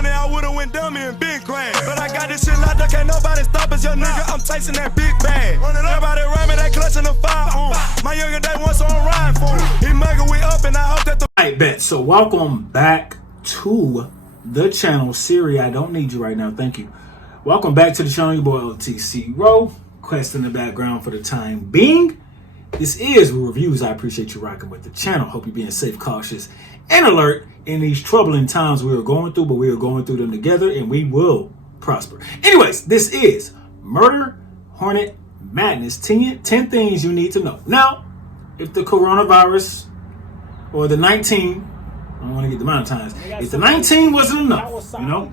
money, I would've went dummy and been grand. But I got this shit locked up, can't nobody stop us, young nigga. I'm chasing that big bag. Everybody around me, they clutching the fire. My younger day once on ride for him. He mugger, we up, and I hope that the. Alright, bet. So welcome back to the channel. Siri, I don't need you right now. Thank you. Welcome back to the channel. Your boy LTC Row. Quest in the background for the time being. This is reviews. I appreciate you rocking with the channel. Hope you're being safe, cautious, and alert in these troubling times we are going through, but we are going through them together and we will prosper. Anyways, this is Murder Hornet Madness. 10 things you need to know. Now, if the coronavirus or the 19, I don't want to get demonetized, if the 19 wasn't enough, you know,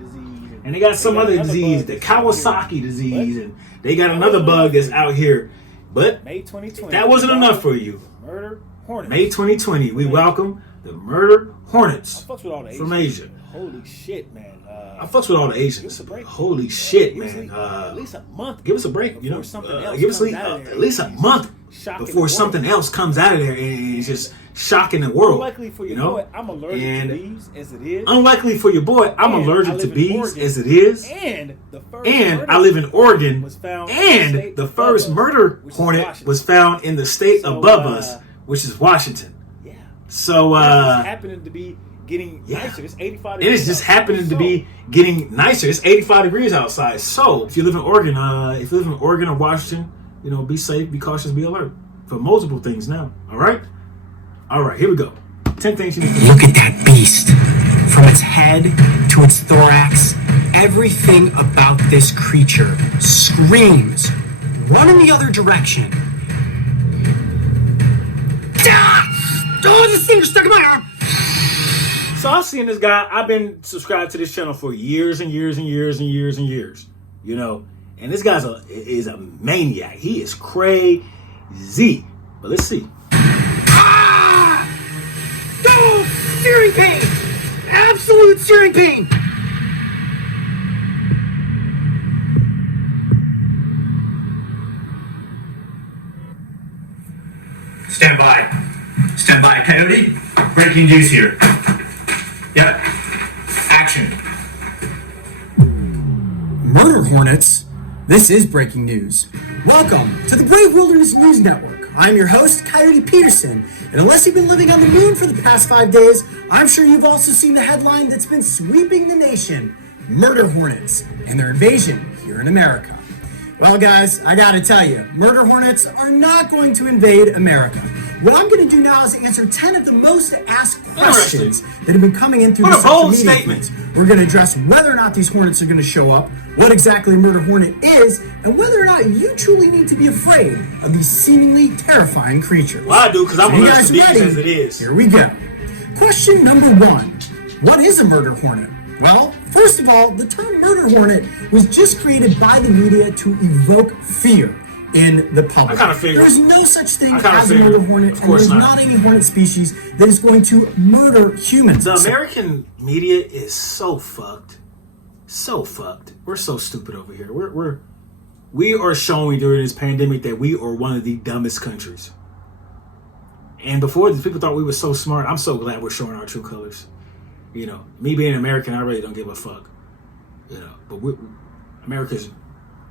and they got some other disease, the Kawasaki disease, and they got another bug that's out here. But May 2020, that wasn't enough for you. Murder Hornets. May 2020, we welcome the Murder Hornets from Asia. Holy shit, man. I fucks with all the Asians. Holy shit, man. At least a month. Give us a break, you know. Give us at least a month before something else comes out of there and it's just shocking the world. Unlikely for your boy, I'm allergic to bees as it is. Unlikely for your boy, I'm allergic to bees as it is. And I live in Oregon. And the first murder hornet was found in the state above us, which is Washington. Yeah. So it's happening to be getting nicer. It's 85 degrees. It is just happening to be getting nicer. It's 85 degrees outside. So if you live in Oregon, or Washington, you know, be safe, be cautious, be alert for multiple things now. All right, here we go. 10 things you need to know. Look at that beast. From its head to its thorax, everything about this creature screams, run in the other direction. Ah! Oh, this thing is stuck in my arm. So I've seen this guy. I've been subscribed to this channel for years and years and years and years and years. You know, and this guy's is a maniac. He is crazy. But let's see. Ah! Oh, searing pain! Absolute searing pain! Stand by. Stand by, Coyote. Breaking news here. Yep. Action. Murder Hornets. This is breaking news. Welcome to the Brave Wilderness News Network. I'm your host, Coyote Peterson, and unless you've been living on the moon for the past 5 days, I'm sure you've also seen the headline that's been sweeping the nation: Murder Hornets and their invasion here in America. Well, guys, I gotta tell you, Murder Hornets are not going to invade America. What I'm going to do now is answer 10 of the most asked questions that have been coming in through the social media feeds. We're going to address whether or not these hornets are going to show up, what exactly a murder hornet is, and whether or not you truly need to be afraid of these seemingly terrifying creatures. Well, I do, because I'm allergic to bees as it is. Here we go. Question number 1. What is a murder hornet? Well, first of all, the term murder hornet was just created by the media to evoke fear in the public. I kind of figured. There is no such thing as a murder hornet, and there's not any hornet species that is going to murder humans. The American media is so fucked. So fucked. We're so stupid over here. We are showing during this pandemic that we are one of the dumbest countries. And before, these people thought we were so smart. I'm so glad we're showing our true colors. You know, me being American, I really don't give a fuck. You know, but America's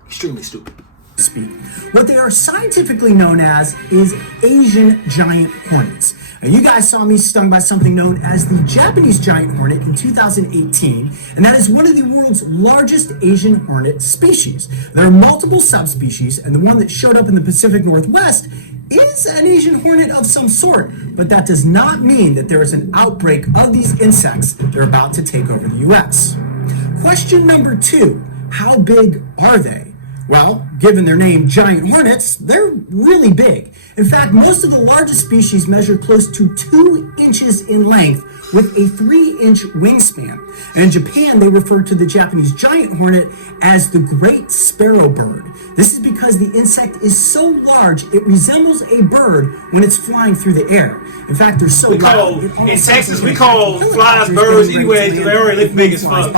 extremely stupid. Speak. What they are scientifically known as is Asian giant hornets. Now, you guys saw me stung by something known as the Japanese giant hornet in 2018, and that is one of the world's largest Asian hornet species. There are multiple subspecies, and the one that showed up in the Pacific Northwest is an Asian hornet of some sort, but that does not mean that there is an outbreak of these insects that are about to take over the U.S. Question number 2, how big are they? Well, given their name, giant hornets, they're really big. In fact, most of the largest species measure close to 2 inches in length with a 3-inch wingspan. And in Japan, they refer to the Japanese giant hornet as the great sparrow bird. This is because the insect is so large, it resembles a bird when it's flying through the air. In fact, they're so loud. In Texas, we call flies birds anyway, because they already look big as fuck.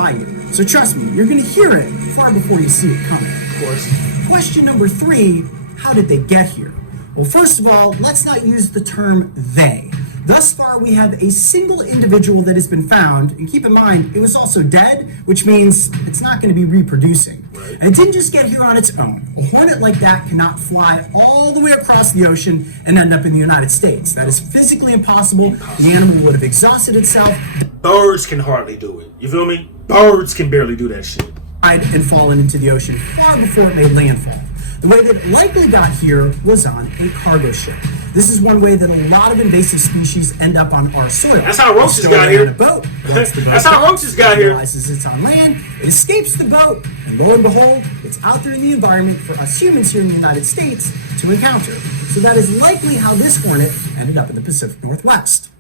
So trust me, you're going to hear it far before you see it coming. Of course. Question number 3, how did they get here? Well, first of all, let's not use the term they. Thus far, we have a single individual that has been found, and keep in mind, it was also dead, which means it's not going to be reproducing. And it didn't just get here on its own. A hornet like that cannot fly all the way across the ocean and end up in the United States. That is physically impossible. The animal would have exhausted itself. Birds can hardly do it. You feel me? Birds can barely do that shit. And fallen into the ocean far before it made landfall. The way that it likely got here was on a cargo ship. This is one way that a lot of invasive species end up on our soil. That's how roaches got here. On a boat. Once the boat That's how roaches got here. realizes it's on land, it escapes the boat, and lo and behold, it's out there in the environment for us humans here in the United States to encounter. So that is likely how this hornet ended up in the Pacific Northwest.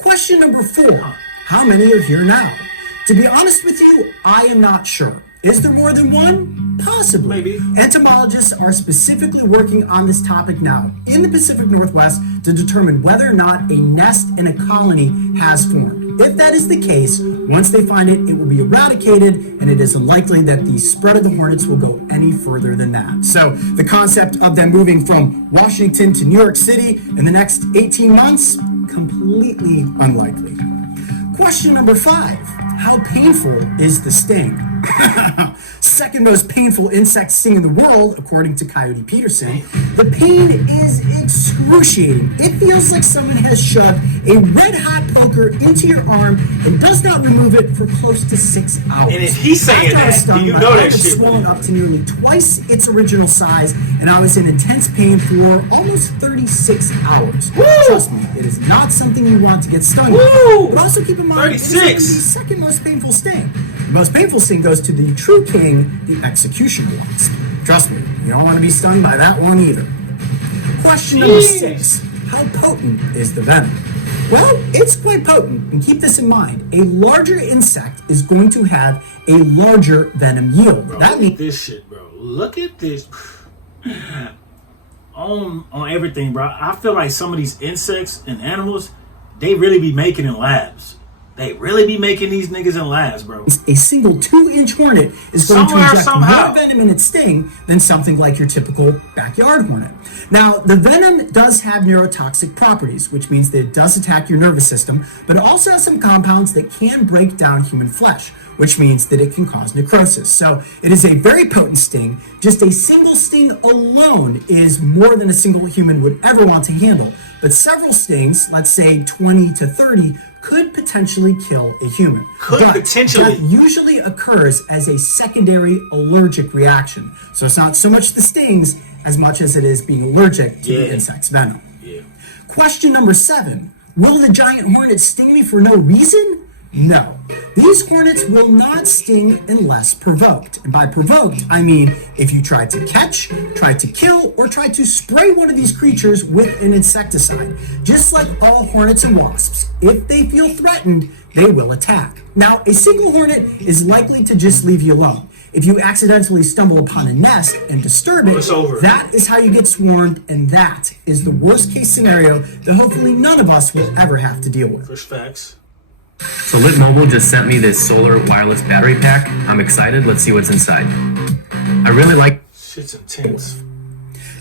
Question number 4. How many are here now? To be honest with you, I am not sure. Is there more than one? Possibly. Maybe. Entomologists are specifically working on this topic now in the Pacific Northwest to determine whether or not a nest in a colony has formed. If that is the case, once they find it, it will be eradicated, and it is unlikely that the spread of the hornets will go any further than that. So the concept of them moving from Washington to New York City in the next 18 months, completely unlikely. Question number 5. How painful is the sting? Second most painful insect sting in the world, according to Coyote Peterson. The pain is excruciating. It feels like someone has shoved a red-hot poker into your arm and does not remove it for close to 6 hours. And if he's saying After I was that, stung, you my know arm that had shit. swollen up to nearly twice its original size, and I was in intense pain for almost 36 hours. Woo! Trust me, it is not something you want to get stung Woo! with. But also keep in mind, it is 36. the second most painful sting. The most painful sting goes to the true king, the execution wasp. Trust me, you don't want to be stung by that one either. Question number 6. How potent is the venom? Well, it's quite potent, and keep this in mind. A larger insect is going to have a larger venom yield. Bro, That look means at this shit, bro. Look at this. On everything, bro. I feel like some of these insects and animals, they really be making in labs. They really be making these niggas in labs, bro. a single 2-inch hornet is going Somewhere, to inject somehow. more venom in its sting than something like your typical backyard hornet. Now, the venom does have neurotoxic properties, which means that it does attack your nervous system, but it also has some compounds that can break down human flesh, which means that it can cause necrosis. So it is a very potent sting. Just a single sting alone is more than a single human would ever want to handle. But several stings, let's say 20 to 30, could potentially kill a human. But potentially. death usually occurs as a secondary allergic reaction. So it's not so much the stings as much as it is being allergic to the insect's venom. Yeah. Question number 7. Will the giant hornet sting me for no reason? No. These hornets will not sting unless provoked. And by provoked, I mean if you try to catch, try to kill, or try to spray one of these creatures with an insecticide. Just like all hornets and wasps, if they feel threatened, they will attack. Now, a single hornet is likely to just leave you alone. If you accidentally stumble upon a nest and disturb it, It's over. that is how you get swarmed, and that is the worst case scenario that hopefully none of us will ever have to deal with. First facts. So Lit Mobile just sent me this solar wireless battery pack. I'm excited. Let's see what's inside. I really like. Shit's intense.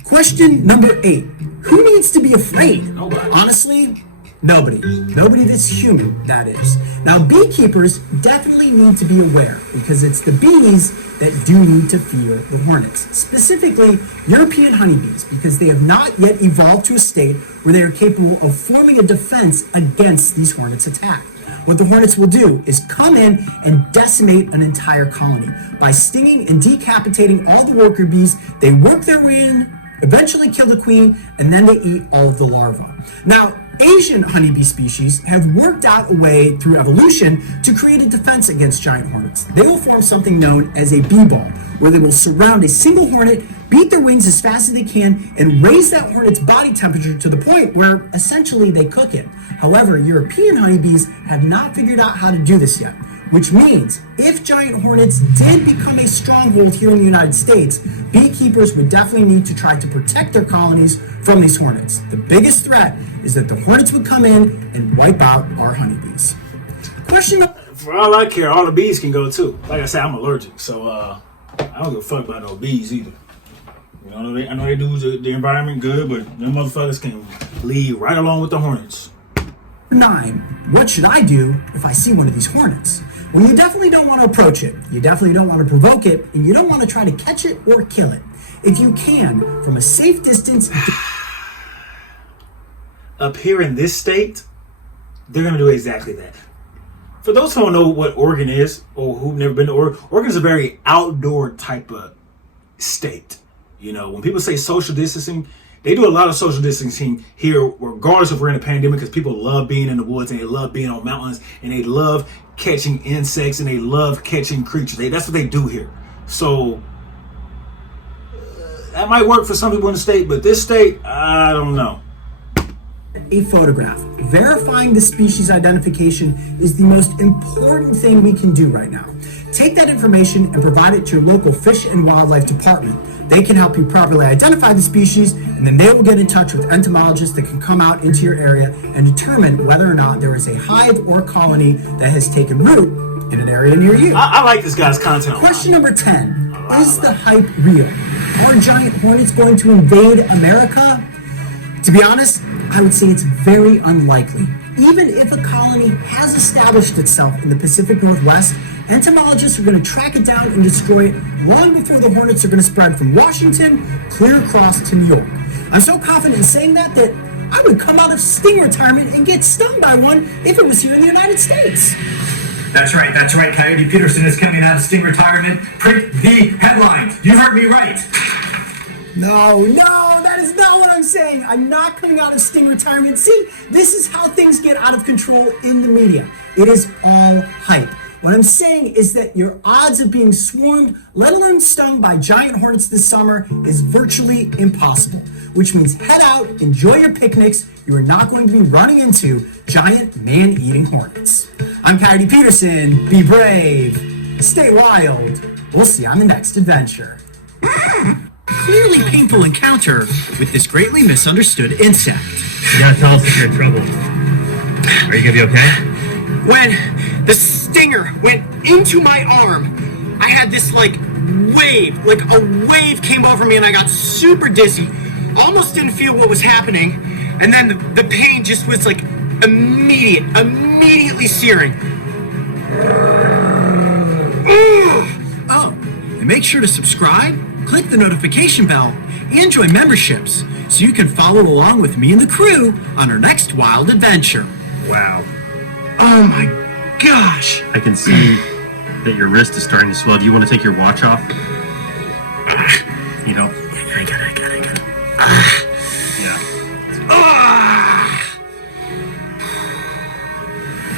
Question number 8. Who needs to be afraid? Nobody. Honestly, nobody. Nobody that's human, that is. Now, beekeepers definitely need to be aware because it's the bees that do need to fear the hornets, specifically European honeybees, because they have not yet evolved to a state where they are capable of forming a defense against these hornets' attack. What the hornets will do is come in and decimate an entire colony. By stinging and decapitating all the worker bees, they work their way in, eventually kill the queen, and then they eat all of the larvae. Now, Asian honeybee species have worked out a way through evolution to create a defense against giant hornets. They will form something known as a bee ball, where they will surround a single hornet, beat their wings as fast as they can, and raise that hornet's body temperature to the point where essentially they cook it. However, European honeybees have not figured out how to do this yet, which means if giant hornets did become a stronghold here in the United States, beekeepers would definitely need to try to protect their colonies from these hornets. The biggest threat is that the hornets would come in and wipe out our honeybees. Question number For all I care, all the bees can go too. Like I said, I'm allergic, so I don't give a fuck about no bees either. You know, I know they do the environment good, but them motherfuckers can leave right along with the hornets. 9. What should I do if I see one of these hornets? Well, you definitely don't want to approach it. You definitely don't want to provoke it, and you don't want to try to catch it or kill it. If you can, from a safe distance. Up here in this state, they're going to do exactly that. For those who don't know what Oregon is, or who've never been to Oregon, Oregon's a very outdoor type of state. You know, when people say social distancing, they do a lot of social distancing here, regardless if we're in a pandemic, because people love being in the woods and they love being on mountains and they love catching insects and they love catching creatures. That's what they do here. So that might work for some people in the state, but this state, I don't know. A photograph. Verifying the species identification is the most important thing we can do right now. Take that information and provide it to your local Fish and Wildlife Department. They can help you properly identify the species, and then they will get in touch with entomologists that can come out into your area and determine whether or not there is a hive or colony that has taken root in an area near you. I like this guy's content. Question number 10. Is the hype real? Are giant hornets going to invade America? To be honest, I would say it's very unlikely. Even if a colony has established itself in the Pacific Northwest, entomologists are going to track it down and destroy it long before the hornets are going to spread from Washington clear across to New York. I'm so confident in saying that I would come out of sting retirement and get stung by one if it was here in the United States. That's right, Coyote Peterson is coming out of sting retirement. Print the headline. You heard me right. No, that is not what I'm saying. I'm not coming out of sting retirement. See, this is how things get out of control in the media. It is all hype. What I'm saying is that your odds of being swarmed, let alone stung by giant hornets this summer, is virtually impossible. Which means head out, enjoy your picnics. You are not going to be running into giant man-eating hornets. I'm Coyote Peterson. Be brave. Stay wild. We'll see you on the next adventure. Clearly painful encounter with this greatly misunderstood insect. You gotta tell us if you're in trouble. Are you gonna be okay? When the stinger went into my arm, I had this like a wave came over me and I got super dizzy. Almost didn't feel what was happening. And then the pain just was like immediately searing. Oh, and make sure to subscribe, click the notification bell, and join memberships so you can follow along with me and the crew on our next wild adventure. Wow. Oh my gosh! I can see that your wrist is starting to swell. Do you want to take your watch off? You know? I got it. Yeah.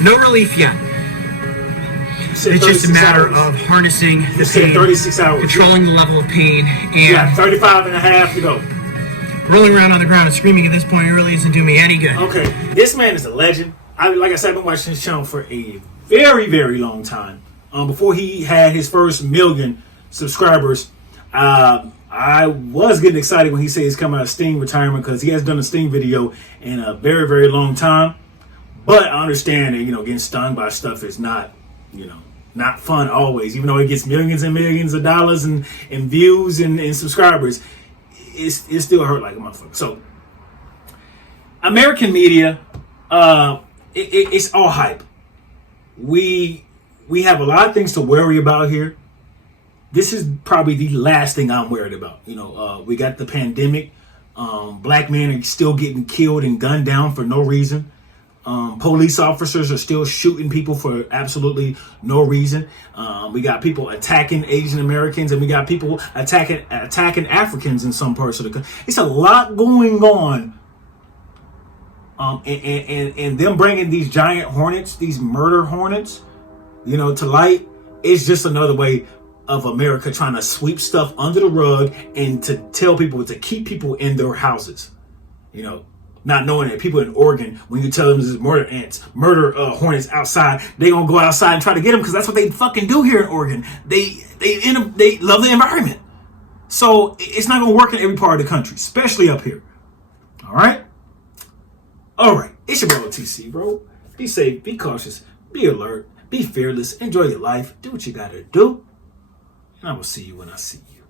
No relief yet. It's just a matter of harnessing the pain, 36 hours. controlling the level of pain, and Yeah, 35 and a half to go. rolling around on the ground and screaming at this point really isn't doing me any good. Okay, this man is a legend. Like I said, I've been watching his channel for a very, very long time. Before he had his first million subscribers, I was getting excited when he said he's coming out of Sting retirement because he hasn't done a Sting video in a very, very long time. But I understand that, getting stung by stuff is not, not fun always. Even though it gets millions and millions of dollars and views and subscribers, it still hurt like a motherfucker. So, American media, it's all hype. We have a lot of things to worry about here. This is probably the last thing I'm worried about. We got the pandemic. Black men are still getting killed and gunned down for no reason. Police officers are still shooting people for absolutely no reason. We got people attacking Asian Americans, and we got people attacking Africans in some parts of the country. It's a lot going on. And them bringing these giant hornets, these murder hornets, to light, is just another way of America trying to sweep stuff under the rug and to tell people to keep people in their houses. Not knowing that people in Oregon, when you tell them there's murder hornets outside, they gonna go outside and try to get them because that's what they fucking do here in Oregon. They love the environment, so it's not gonna work in every part of the country, especially up here. All right. It's your bro TC, bro. Be safe, be cautious, be alert, be fearless, enjoy your life, do what you gotta do, and I will see you when I see you.